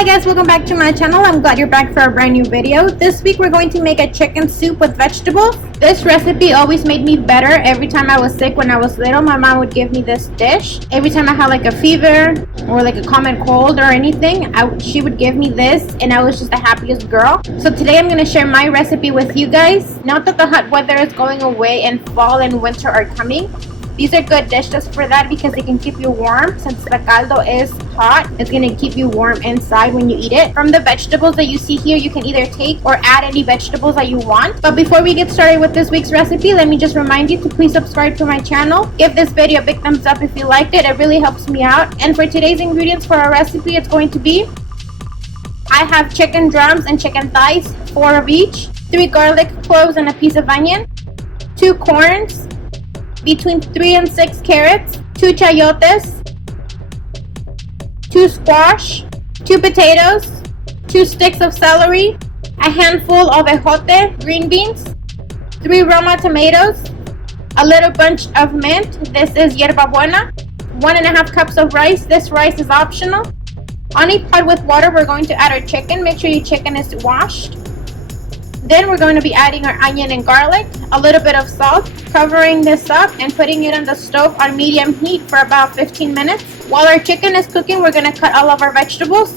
Hi guys, welcome back to my channel. I'm glad you're back for a brand new video. This week we're going to make a chicken soup with vegetables. This recipe always made me better. Every time I was sick when I was little, my mom would give me this dish. Every time I had like a fever or like a common cold or anything, she would give me this and I was just the happiest girl. So today I'm going to share my recipe with you guys. Now that the hot weather is going away and fall and winter are coming, these are good dishes for that because they can keep you warm. Since the caldo is hot, it's going to keep you warm inside when you eat it. From the vegetables that you see here, you can either take or add any vegetables that you want. But before we get started with this week's recipe, let me just remind you to please subscribe to my channel. Give this video a big thumbs up if you liked it. It really helps me out. And for today's ingredients for our recipe, it's going to be, I have chicken drums and chicken thighs, 4 of each, 3 garlic cloves and a piece of onion, 2 corns, between 3 and 6 carrots, 2 chayotes, 2 squash, 2 potatoes, 2 sticks of celery, a handful of ejote, green beans, 3 Roma tomatoes, a little bunch of mint, this is yerba buena, 1.5 cups of rice, this rice is optional. On a pot with water, we're going to add our chicken. Make sure your chicken is washed. Then we're going to be adding our onion and garlic, a little bit of salt, covering this up and putting it on the stove on medium heat for about 15 minutes. While our chicken is cooking, we're going to cut all of our vegetables.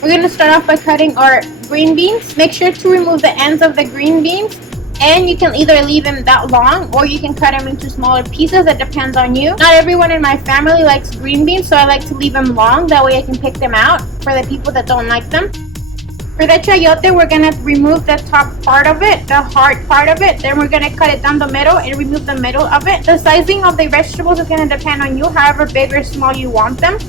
We're going to start off by cutting our green beans. Make sure to remove the ends of the green beans, and you can either leave them that long or you can cut them into smaller pieces. It depends on you. Not everyone in my family likes green beans, so I like to leave them long. That way I can pick them out for the people that don't like them. For the chayote, we're going to remove the top part of it, the hard part of it. Then we're going to cut it down the middle and remove the middle of it. The sizing of the vegetables is going to depend on you, however big or small you want them.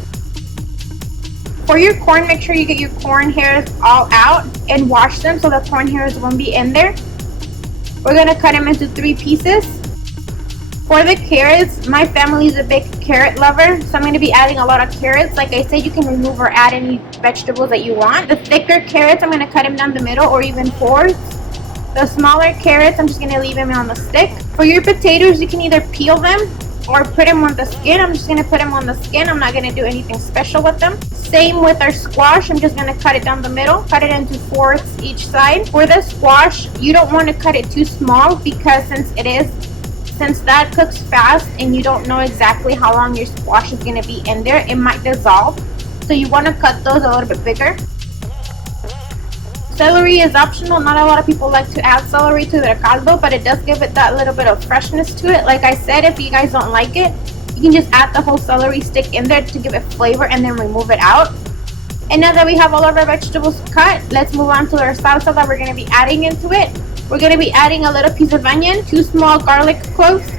For your corn, make sure you get your corn hairs all out and wash them so the corn hairs won't be in there. We're going to cut them into 3 pieces. For the carrots, my family is a big carrot lover, so I'm going to be adding a lot of carrots. Like I said, you can remove or add any vegetables that you want. The thicker carrots, I'm going to cut them down the middle or even 4s. The smaller carrots, I'm just going to leave them on the stick. For your potatoes, you can either peel them or put them on the skin. I'm just going to put them on the skin. I'm not going to do anything special with them. Same with our squash. I'm just going to cut it down the middle, cut it into 4ths each side. For the squash, you don't want to cut it too small because since that cooks fast and you don't know exactly how long your squash is going to be in there, it might dissolve. So you want to cut those a little bit bigger. Celery is optional. Not a lot of people like to add celery to their caldo, but it does give it that little bit of freshness to it. Like I said, if you guys don't like it, you can just add the whole celery stick in there to give it flavor and then remove it out. And now that we have all of our vegetables cut, let's move on to our salsa that we're going to be adding into it. We're going to be adding a little piece of onion, 2 small garlic cloves,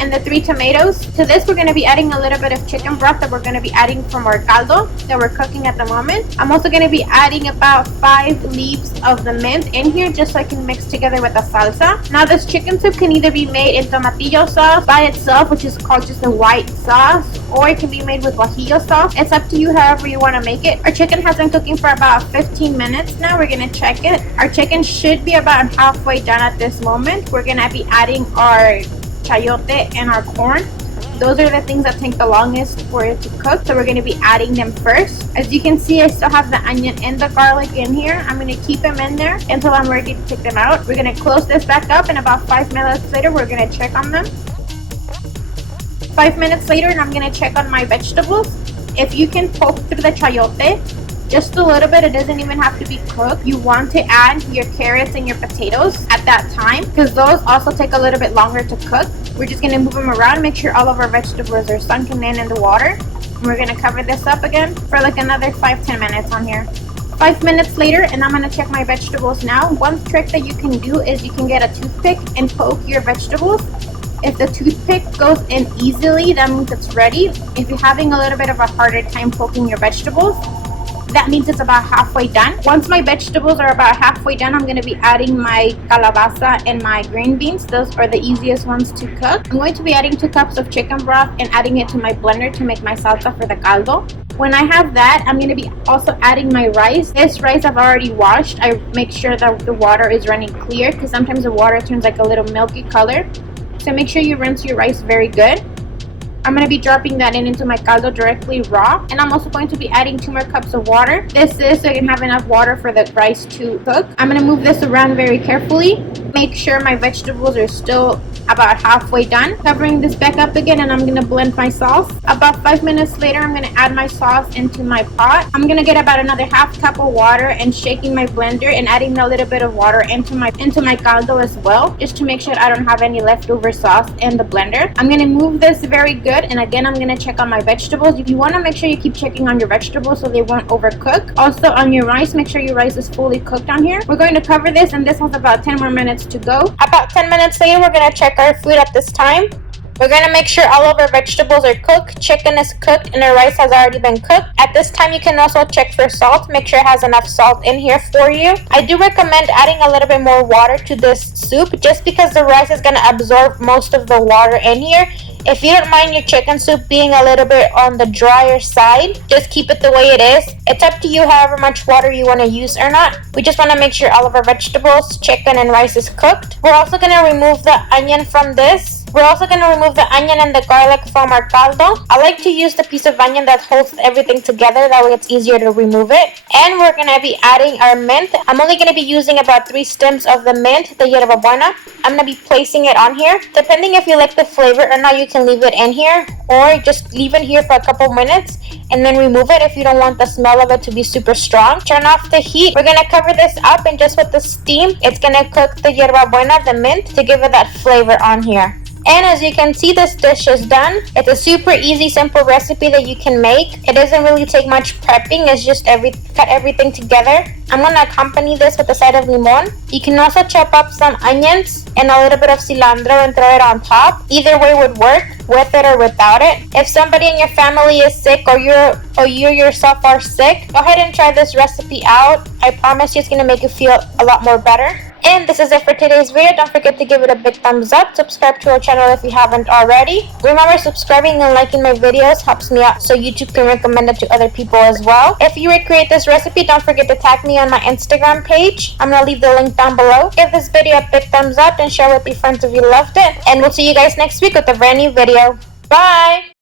and the 3 tomatoes. To this, we're going to be adding a little bit of chicken broth that we're going to be adding from our caldo that we're cooking at the moment. I'm also going to be adding about 5 leaves of the mint in here just so I can mix together with the salsa. Now, this chicken soup can either be made in tomatillo sauce by itself, which is called just a white sauce, or it can be made with guajillo sauce. It's up to you however you want to make it. Our chicken has been cooking for about 15 minutes now. We're going to check it. Our chicken should be about halfway done at this moment. We're going to be adding our chayote and our corn. Those are the things that take the longest for it to cook, so we're going to be adding them first. As you can see, I still have the onion and the garlic in here. I'm going to keep them in there until I'm ready to take them out. We're going to close this back up, and about 5 minutes later we're going to check on them. 5 minutes later, and I'm going to check on my vegetables. If you can poke through the chayote just a little bit, it doesn't even have to be cooked. You want to add your carrots and your potatoes at that time because those also take a little bit longer to cook. We're just going to move them around, make sure all of our vegetables are sunken in the water. And we're going to cover this up again for like another 5-10 minutes on here. 5 minutes later, and I'm going to check my vegetables now. One trick that you can do is you can get a toothpick and poke your vegetables. If the toothpick goes in easily, that means it's ready. If you're having a little bit of a harder time poking your vegetables, that means it's about halfway done. Once my vegetables are about halfway done, I'm going to be adding my calabaza and my green beans. Those are the easiest ones to cook. I'm going to be adding 2 cups of chicken broth and adding it to my blender to make my salsa for the caldo. When I have that, I'm going to be also adding my rice. This rice I've already washed. I make sure that the water is running clear because sometimes the water turns like a little milky color. So make sure you rinse your rice very good. I'm going to be dropping that into my caldo directly raw. And I'm also going to be adding 2 more cups of water. This is so I can have enough water for the rice to cook. I'm going to move this around very carefully. Make sure my vegetables are still about halfway done. Covering this back up again, and I'm going to blend my sauce. About 5 minutes later, I'm going to add my sauce into my pot. I'm going to get about another half cup of water and shaking my blender and adding a little bit of water into my caldo as well, just to make sure I don't have any leftover sauce in the blender. I'm going to move this very good, and again, I'm going to check on my vegetables. You want to make sure you keep checking on your vegetables so they won't overcook. Also on your rice, make sure your rice is fully cooked on here. We're going to cover this, and this has about 10 more minutes to go. About 10 minutes later, we're going to check our food at this time. We're going to make sure all of our vegetables are cooked, chicken is cooked, and our rice has already been cooked. At this time, you can also check for salt. Make sure it has enough salt in here for you. I do recommend adding a little bit more water to this soup just because the rice is going to absorb most of the water in here. If you don't mind your chicken soup being a little bit on the drier side, just keep it the way it is. It's up to you however much water you want to use or not. We just want to make sure all of our vegetables, chicken, and rice is cooked. We're also going to remove the onion from this. We're also going to remove the onion and the garlic from our caldo. I like to use the piece of onion that holds everything together. That way it's easier to remove it. And we're going to be adding our mint. I'm only going to be using about 3 stems of the mint, the yerba buena. I'm going to be placing it on here. Depending if you like the flavor or not, you can leave it in here. Or just leave it here for a couple minutes and then remove it if you don't want the smell of it to be super strong. Turn off the heat. We're going to cover this up, and just with the steam, it's going to cook the yerba buena, the mint, to give it that flavor on here. And as you can see, this dish is done. It's a super easy, simple recipe that you can make. It doesn't really take much prepping. It's just cut everything together. I'm going to accompany this with a side of limon. You can also chop up some onions and a little bit of cilantro and throw it on top. Either way would work, with it or without it. If somebody in your family is sick or you yourself are sick, go ahead and try this recipe out. I promise you it's going to make you feel a lot more better. And this is it for today's video. Don't forget to give it a big thumbs up. Subscribe to our channel if you haven't already. Remember, subscribing and liking my videos helps me out so YouTube can recommend it to other people as well. If you recreate this recipe, don't forget to tag me on my Instagram page. I'm going to leave the link down below. Give this video a big thumbs up and share with your friends if you loved it. And we'll see you guys next week with a brand new video. Bye!